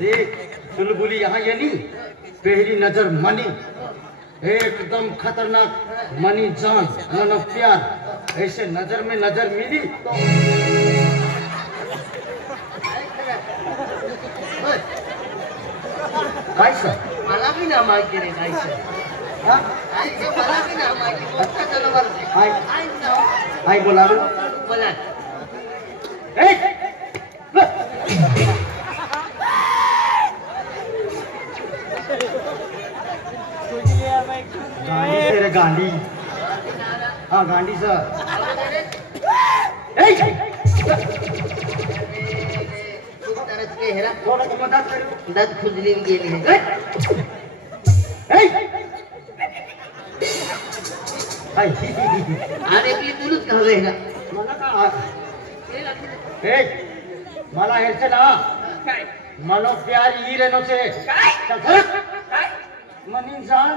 देख चुलबुली यहाँ ये नहीं, पहली नजर मनी, एकदम खतरनाक मनी जान मनो प्यार, ऐसे नजर में नजर मिली तो कैसा मला भी ना माहिती रे कैसा हाँ मला भी ना माहिती मोठा जनावर आई बोला बोला गांडी तेरे गांडी हाँ गांडी सर हेरा थोड़ा तो मदद करो दात खुजली गेली है अरे की तुलूच का हेरा मला का मला हेरसे ना मनो प्यार ही रहनो से मन इंसान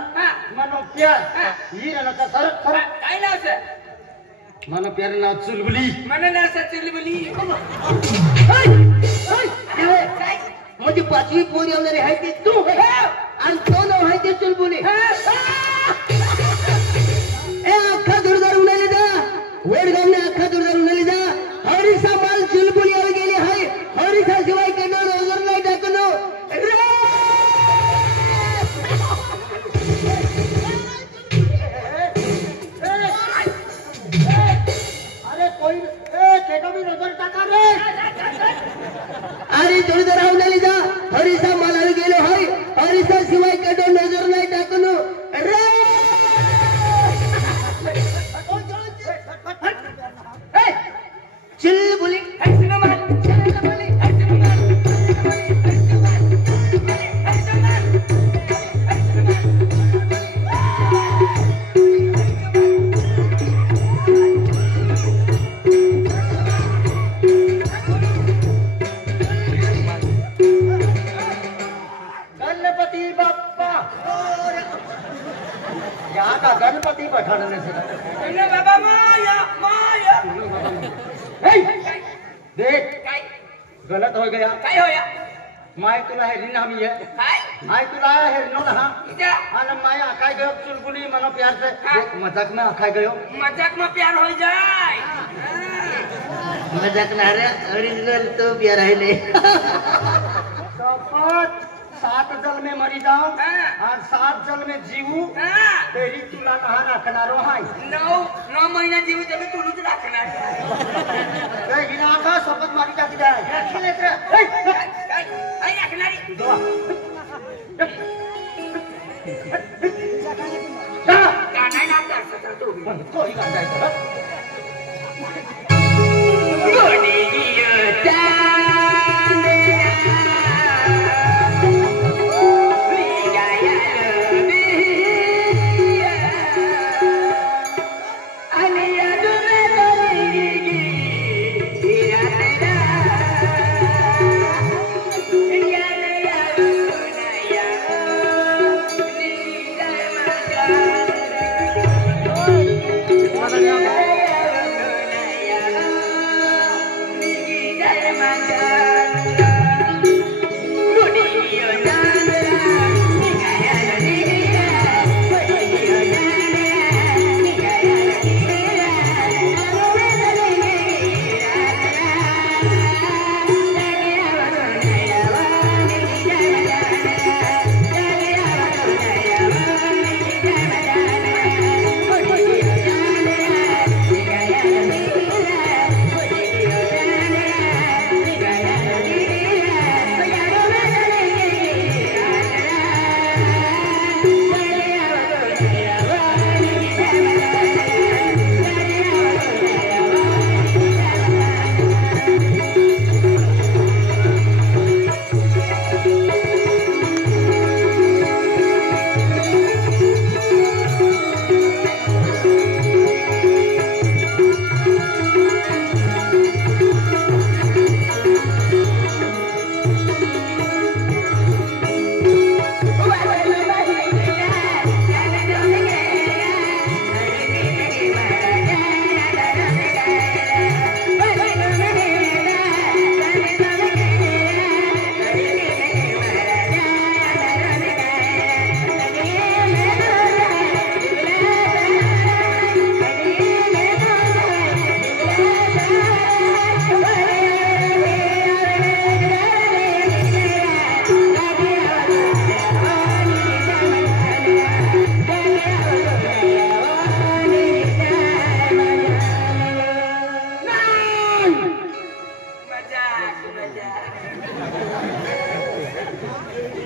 मनो प्यार ही रहनो से सरक सरक काय नाव से मनो प्यार ना चुलबुली मन नाव से चुलबुली मुझे पाचवी पोरी वगैरे आहे ती तू आणि तो नाव आहे ते चुलबुली ए अख्खा दुर्दार उन्हाळी जा वेडगावने अख्खा दुर्दार उन्हाळी जा हरीसा माल चुलबुली आवे गेली आहे हरीसा शिवाय केना रोजर नाही टाकनो अरे कोई ए केटो भी रोजर टाका रे अरे दुर्दार उन्हाळी जा हरीसा माल आवे गेलो आहे हरीसा शिवाय केटो नजर नाही टाकनो रे चुलबुली गणपति बाप्पा यहाँ का गणपति बैठाने से बाबा माया माया देख गलत हो गया काय होया माय तुला हेरिन हमी है काय माय तुला हेरिनो ना इजा आणि माय आखाय गयो चुलबुली मनो प्यार से देख, मजाक में आखाय गयो मजाक में प्यार हो जाए मजाक ना रे ओरिजिनल तो प्यार है ले शपथ 7 जल में मरी जाऊं और 7 जल में जीवू तेरी तुला नहा रखनारो हाय 9 महीना जीव जब तुलूच राखणार ए हिना का शपथ मारी जाती जाय रखले तर आई राखणारी दो का नाही ना करता तू कोई का जाय गोडी गियो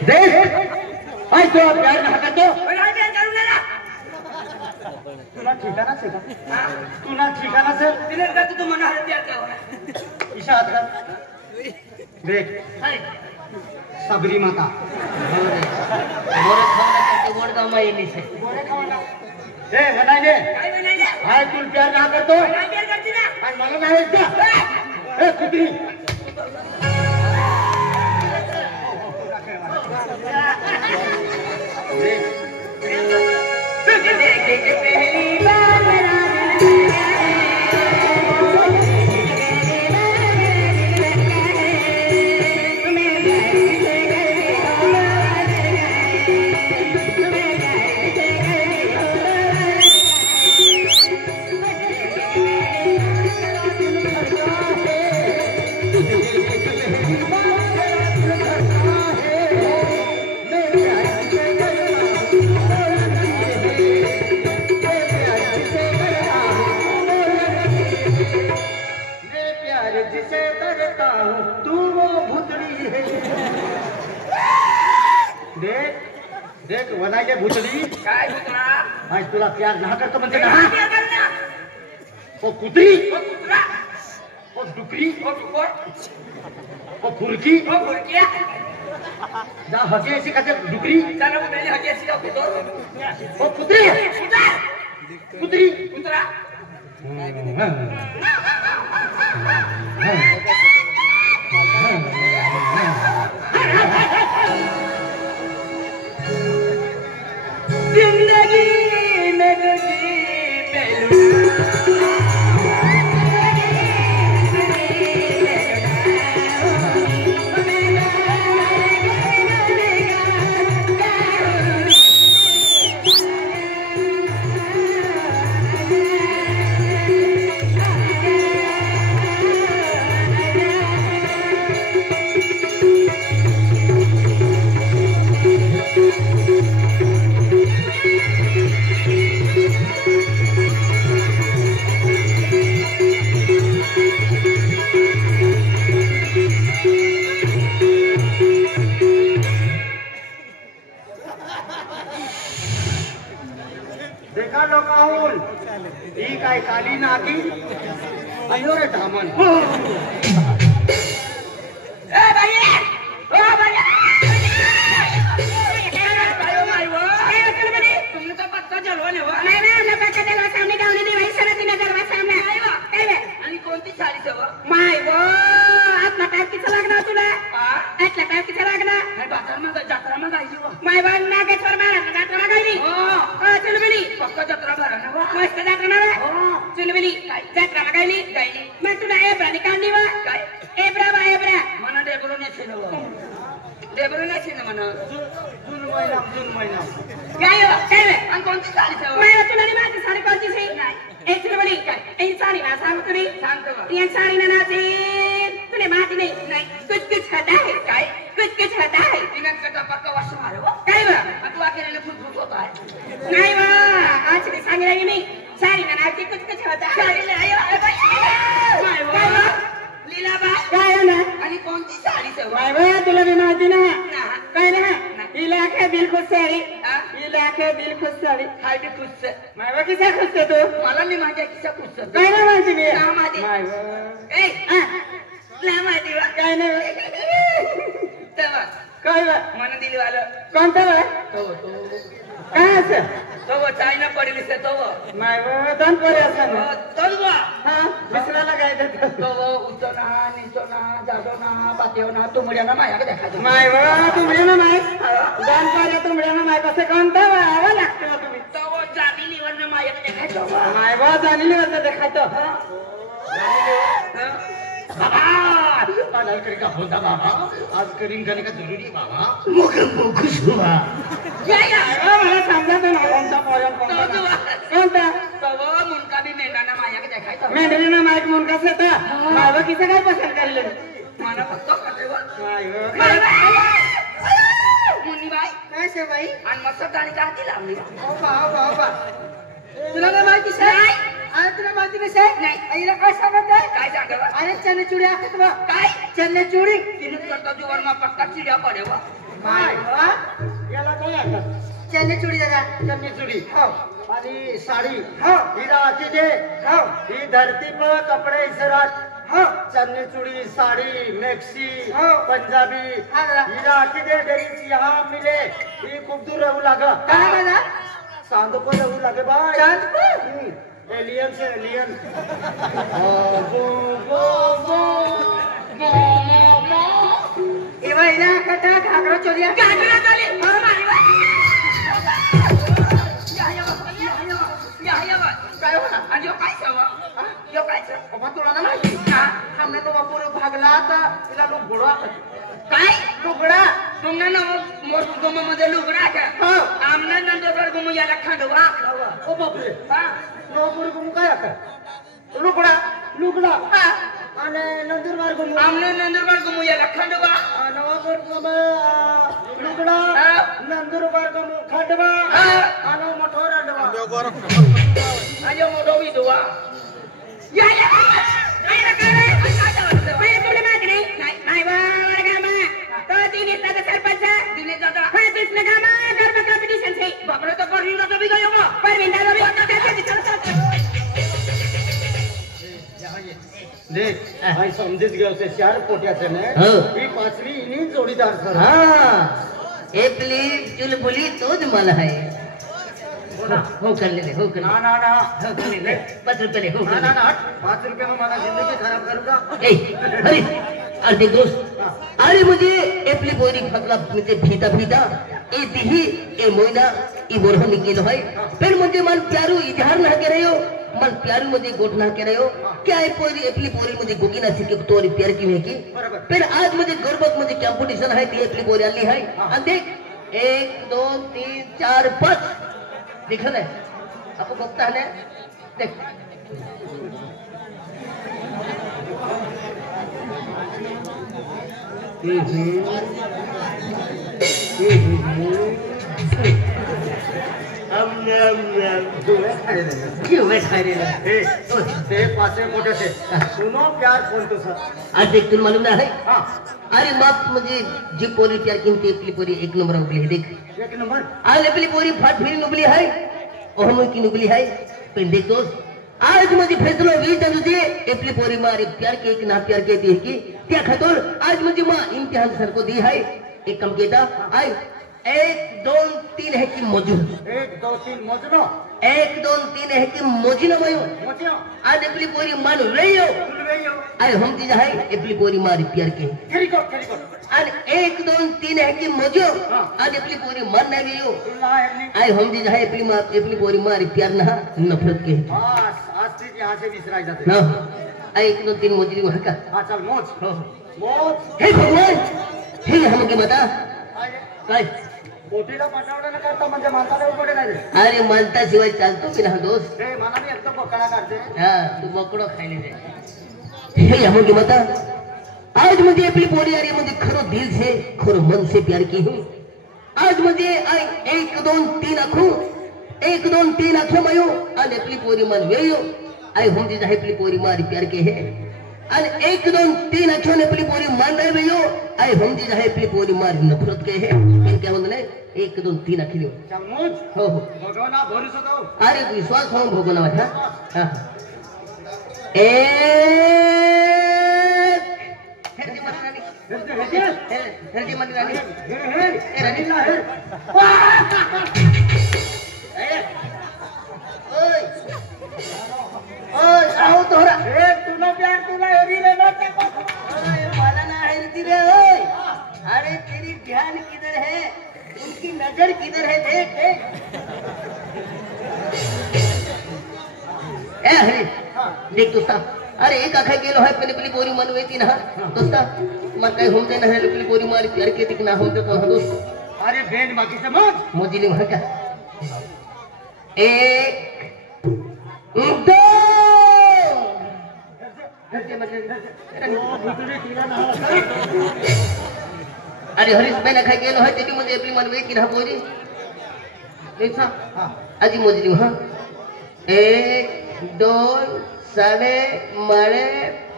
देख आई तो प्यार ना करतो नाही प्यार करू नका तुला ठिकाणा से का हा तुला ठिकाणा से तिने का तू मना हर प्यार करू ईशा हात कर देख हाय सबरी माता मोरे खावण्यासाठी गोड गमायली से ए म्हणाय दे काय म्हणायला हाय तू प्यार ना करतो नाही प्यार करती ना आणि मला नाही येत ए कुत्री पहली बार जिसे करता हूँ तू वो भुतड़ी है देख देख वनायचे भुतड़ी काय भुतरा आज तुला प्यार ना करतो म्हणते काय ना प्यार करना ओ कुत्री ओ कुत्रा ओ डुकरी ओ कुकुर ओ फुरकी ओ गुरकिया जा हसी ऐसी खाते डुकरी चलो पहले हटी ऐसी का कुतो ओ कुत्री कुत्रा कुत्री कुत्रा जिंदगी में तुझी पहलू देखा लोकाहून ही काय काली नागी अयो रे धामण ए भाई ओ भाई आयो माय वो ए चल बनी तुमने तो पत्ता जलवा ने वो नाही नाही आपल्या पक्काच्या सामने गावने नाही सराती नजर वा सामने आयो काय बे आणि कोणती साडी सेवा माय गो आतला टाकीचं लागणार तुला हा आतला टाकीचं लागणार नाही जत्रा मग गायली वो माय बान नागेश्वर महाराज जात्रा गायली हो चुलबिली पक्का जत्रा भरा ना वो मस्त जात्रा ना हो चुलबिली जात्रा गायली गायली मग तुला एब्रा निकालली वा काय एब्रा वा एब्रा मना डेबरो नेसे ना वो डेबरो नेसे ना मना जून महिना काय हो काय बे आणि कोणती साडी सेवा माय तुला नाही माहिती साडी कोणती सी ए चुलबिली ए साडी ना सांग तुम्ही सांगतो बा ये साडी ना नाची तुला माहिती नाही कुछ कुछ होता है काय कुछ कुछ होता है तिने कटा पक्का वाश मारे वो काय बा तू अकेले फुट होता है नाही बा आज ते सांगितलं की नाही साडी ना नाची कुछ कुछ होता है साडी ले आयो ए बाई माय काय बा वो लीला बा काय ना आणि कोणती साडी सेवा माय बा तुला भी माहिती ना ना काय ना इलाके दिल खुश साडी हा? इलाके दिल खुश साडी हाय बी खुश माय बा किसा खुश तू मला नाही माझ्या किसा खुश काय ना माहिती मी ना माहिती. माय बा ए हा, ना माहिती बा काय ना तेव्हा काय बा मन दिली वालं कोणता बा तो काय असं तो चायना पडली से तो माय बा दोन पोरे असं ना तो हा दुसऱ्याला काय देतो तो उचना निचना जाडोना पातेवना तुमड्याना माया देखायचं माय बा तुम्ही ना माय दोन पोरे तुम्ही ना माय कसं कोणता बा लागतो तुम्ही तो जाणी निवडणं माया देखायचं माय बा जाणीली होतं देखायचं पागल करी का होता बाबा आज करीन करने का जरूरी बाबा मुझे खुश हुआ मला समजा तो ना कोणता पोरन कोणता तो मुनका भी मेंढाना माया देखायचं मेंढरीना माईक म्हणून कसं येतं माय किती काय पसंत करले मला फक्त खाते मुन्नीबाई काय शे बाई आणि मस्त गाणी गाती लावली तुला काय माहिती नाही अरे तुला माहिती कसे नाही. आईला काय सांगत आहे काय सांगत अरे चने चुडी असतात बा काय चने चुडी तिने करता जीवन में पक्का चिड़िया पड़े हुआ माय याला काय म्हणतात चन्नी चुडी दादा चन्नी चुडी हो आणि साडी हो ही राखी दे हो ही धरती पर कपड़े इसरात हो चन्नी चुड़ी साड़ी मैक्सी हाँ। पंजाबी हाँ दादा। ही राखी दे डेरी यहाँ मिले ये खूब दूर रहू लगा काय दादा चांद को रहू लगे भाई चांद एलियन से एलियन इवा इला कटा घागरा चोरिया घागरा चोरी और मारी काय हो आणि यो काय सेवा यो काय सेवा तुला ना माहिती का हमने तो पूरे भागला तर तिला लोक गोडवा काय लुगडा तुमना ना मोर गोम मध्ये लुगडा का हो आमना नंदोर गोम याला खांडवा ओ बापरे हा नो गुरु काय आता लुगडा लुगडा हा आणि नंदुरबार गुरु आमने नंदोर गोम याला खांडवा नवापूर गुरु लुगडा हा नंदुरबार गुरु खंडवा हा आणि मोठोर अंडवा ayo mau dowi dua ya ya ayo kare ayo tuh lima gini naik warga mah tuh ini tata sarpanca ini tata habis negama karma competition sih bapak itu pergi udah tapi kayak mau permintaan tapi kita dicatat देख भाई समझित गए उसे 4 पोट्याचे ने ही पाचवी इनी जोडीदार sir हाँ aptly चुलबुली तोच मला है हो कर ले हो कर ना ना ना हो कर ले 5 रुपए ले हो ना कर ना ले ना 5 रुपए में मारा जिंदगी खराब करूंगा ए अरे अरे देख दोस्त अरे मुझे एपली बोरी मतलब मुझे भीता भीता ए दिही ए मोइना ई बोरहो निकलो है फिर मुझे मन प्यारू इजहार ना के रहे हो मन प्यारू मुझे गोट ना के रहे हो क्या है पोरी एपली बोरी मुझे गोगी ना सीखे तोरी प्यार की है की फिर आज मुझे गौरव मुझे कंपटीशन है ती एपली बोरी आली है अब देख 1 2 3 4 5 दिख रहा है आपको बकता है देख क्यों मैं खा रहे ते पाचे मोठे से सुनो प्यार कोण तो सर आज देख तुम मालूम ना है हाँ अरे बाप मुझे जी पोरी प्यार किनती एपली पोरी 1 नंबर उगली है देख 1 नंबर आज एपली पोरी फाट फिरी नुबली है और हम की नुबली है पर देख दोस्त आज मुझे फैसलो वी तुझे एपली पोरी मारे प्यार के एक ना प्यार के दी की क्या खतोर आज मुझे मां इम्तिहान सर को दी है एक कम केता आई 1 2 3 है कि मौजू 1 2 3 मोजनो 1 2 3 है कि मौजी ना मयो मोजियो आज एपली पोरी मानो रहियो सुनवेयो अरे हम दी है एपली पोरी मारी प्यार के खेरी को आज 1 2 3 है कि मौजो आज एपली पोरी मन ना गयो तुला है आई हम दी है एपली पोरी मारी प्यार ना नफरत के बस आज से यहाँ से विसराई जाते ना आई 1 2 3 मौजी वहां का हाँ चल मोज हो मोज हे भगवान हे हम के बता आये काय पोटीला पाठवलं ना करता म्हणजे माणसाला उघडे नाही रे अरे मानता शिवाय चालतो की ना दोस्त हे मला मी एकदम पकडा काढते हाँ तू बकड़ो खाई ले हे हम के बता आज मुझे अपनी पोरी आ रही मुझे खरो दिल से खरो मन से प्यार की हूँ आज मुझे आई 1 2 3 आँखों 1 2 3 आँखों मायो आज अपनी पोरी मन वेयो आई हम जी जाए अपनी पोरी मारी प्यार के है आज 1 2 3 आँखों ने अपनी पोरी मान रहे वेयो आई हम जी जाए अपनी पोरी मारी नफरत के है इन क्या होने 1 2 3 आँखियों चल मोज हो हो भगवाना भरोसा दो अरे विश्वास हो भगवान वाला हाँ हरदी मत रानी हे राणीला हे ओए ओए आओ तोरा हे तुला प्यार तुला हेरी रे ना ते ओए माला ना हरदी रे ओए अरे तेरी ध्यान किधर है उनकी नजर किधर है देख देख ए हरे देख दोस्ता अरे एक आखा गेलो है पली पोरी मन वेती ना दोस्ता मन काय होम दे ना है पली पोरी मारी प्यार के दिख ना होम दे तो दोस्त अरे बेन बाकी से मोज मोजिली वहां का 1 2 अरे हरीश बेन आखा गेलो है तेरी मुझे अपनी मन वेती ना पोरी देखा हां आजी मोजिली वहां 1 2 साढ़े मारे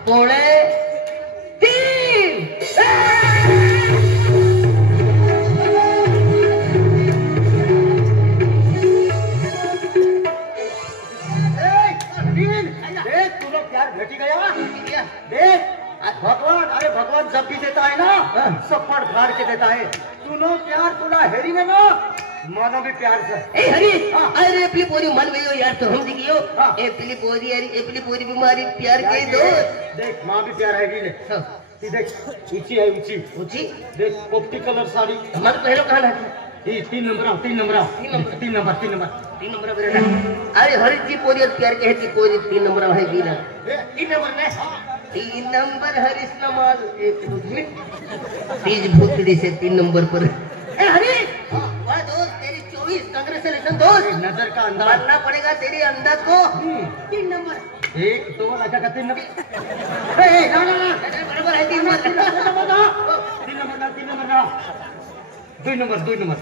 पौने 3 देता है तूनो प्यार तुला हेरी में नो मानो भी प्यार से ए हरी हाँ। अरे एपली पोरी मन में यार तो हम दिखियो हाँ। एपली पोरी बीमारी प्यार के दो देख माँ भी प्यार है ले हाँ। ये देख ऊंची है ऊंची ऊंची देख पोपटी कलर साड़ी हमारे पहले कहाँ ना ये 3 नंबर 3 नंबर बेटा अरे हरी जी पोरी प्यार के है कि कोई 3 नंबर है बीरा 3 नंबर में 3 नंबर हरीश नमाज एक मिनट तीज भूतड़ी से 3 नंबर पर ए हरी वाह दोस्त तेरी 24 कांग्रेचुलेशन दोस्त नजर का अंदाज मानना पड़ेगा तेरी अंदाज को 3 नंबर 1 2 अच्छा का 3 नंबर ए ना बराबर है 3 नंबर 2 नंबर 2 नंबर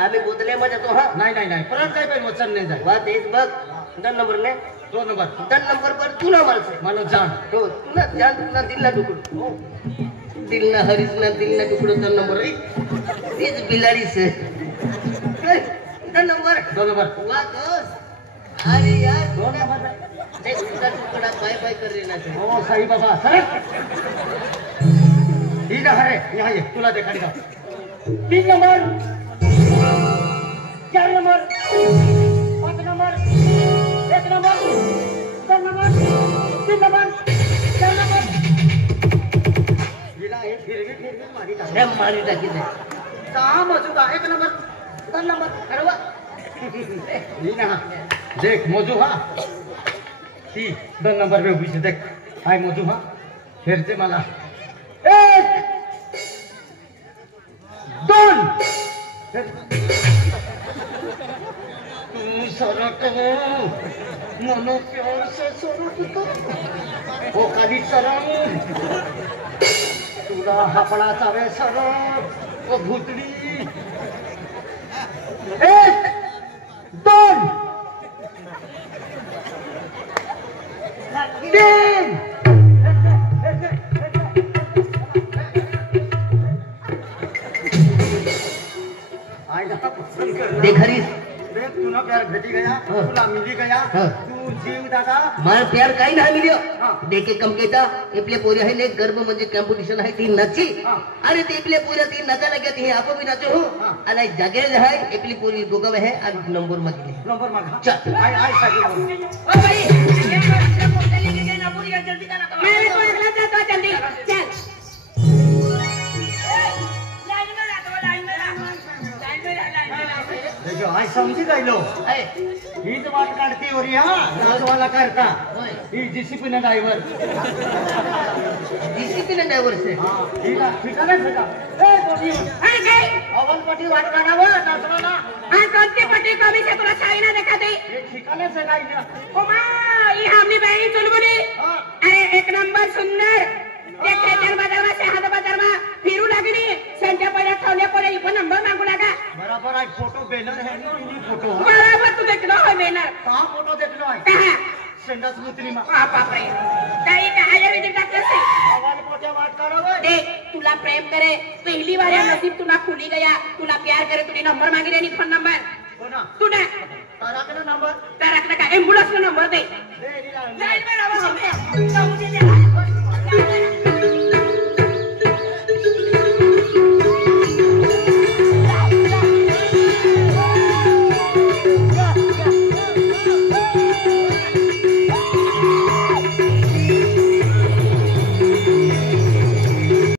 आम्ही बोतले मध्ये तो हा नाही परत काय पण वचन नाही जाय वा तेच बघ 2 नंबर ने 2 नंबर 2 नंबर पर तू ना मारसे मानो जान हो तुला जान तुला दिल ना टुकड़ो दिल ना हरीश ना दिल ना टुकड़ो 2 नंबर तेज बिलाड़ी से 2 नंबर 2 नंबर वा दोस्त अरे यार 2 नंबर देख उसका टुकड़ा बाय बाय कर लेना चाहिए ओ साई बाबा सर ठीक है यहाँ ये तुला देखा दिखा 3 number 4 number 5 number 1 number 2 number 3 number 4 number हिला हे फिरवी मारी टाक रे मारी टाकी दे सहा मोजू 1 नंबर 2 नंबर अरे वा ये ना देख मोजू हा ती 2 नंबर पे उभी देख काय मोजू हा फिरते मला 1 2 तू सरक मनो प्यार से सरक हो खाली सरक तुला हापणा चावे सरक ओ भूतली 1 2 3 देख हरीश देख तूना प्यार भेटी गया हाँ। तुला मिली गया हाँ। तू जीव दादा मला प्यार काही नाही मिळ्यो हाँ। देखे कम केता आपल्या पोरी आहे गर्भ म्हणजे कॉम्पिटिशन आहे ती नाची हाँ। अरे ते आपल्या पोरी ती नाचा लगे ती आपण भी नाचो हो हाँ। आणि जागे आहे आपली पोरी गोगाव आहे आणि नंबर मागली नंबर मागा चल आई साइड ओ भाई ये बच्चा को लेके गए ना पूरी जल्दी करा मैं तो अगला चाहता जल्दी चल लाइन में देखो आई समझी गई लो आहे हीच वाट काढती ओरी हा नाचवाला करता होय ही डिसिप्लिन ड्रायव्हर डिसिप्लिन ड्रायव्हर से ठीक आहे ए दोन्ही अरे गई अवल पटी वाट काढावं नाचवाला हां कौन सी पट्टी को भी से थोड़ा छाई ना दिखा दे हे ठिकाणे से काय दिया ओ मां ये हमने बहनी चुलबुली हां अरे एक नंबर सुंदर देखे जन बाजार में शहद बाजार में फिरू लगनी सेंटे पड़े ठोले पड़े इको नंबर मांगू लगा बराबर आहे फोटो बॅनर है नो इनी फोटो बराबर तू देखलो है बैनर कहाँ फोटो देखलो आहे कहां संडास मुतली मा बाप रे ताई का आयर विदित डॉक्टर से अवल पोट्या वाट काढावं देख तुला प्रेम करे पहली बार या नसीब तुला खुली गया तुला प्यार करे तुझे नंबर मांगी आणि फोन नंबर कोणा तू ना तारा का नंबर तारक का एम्बुलेंस का नंबर दे दे दिला लाइन में रहो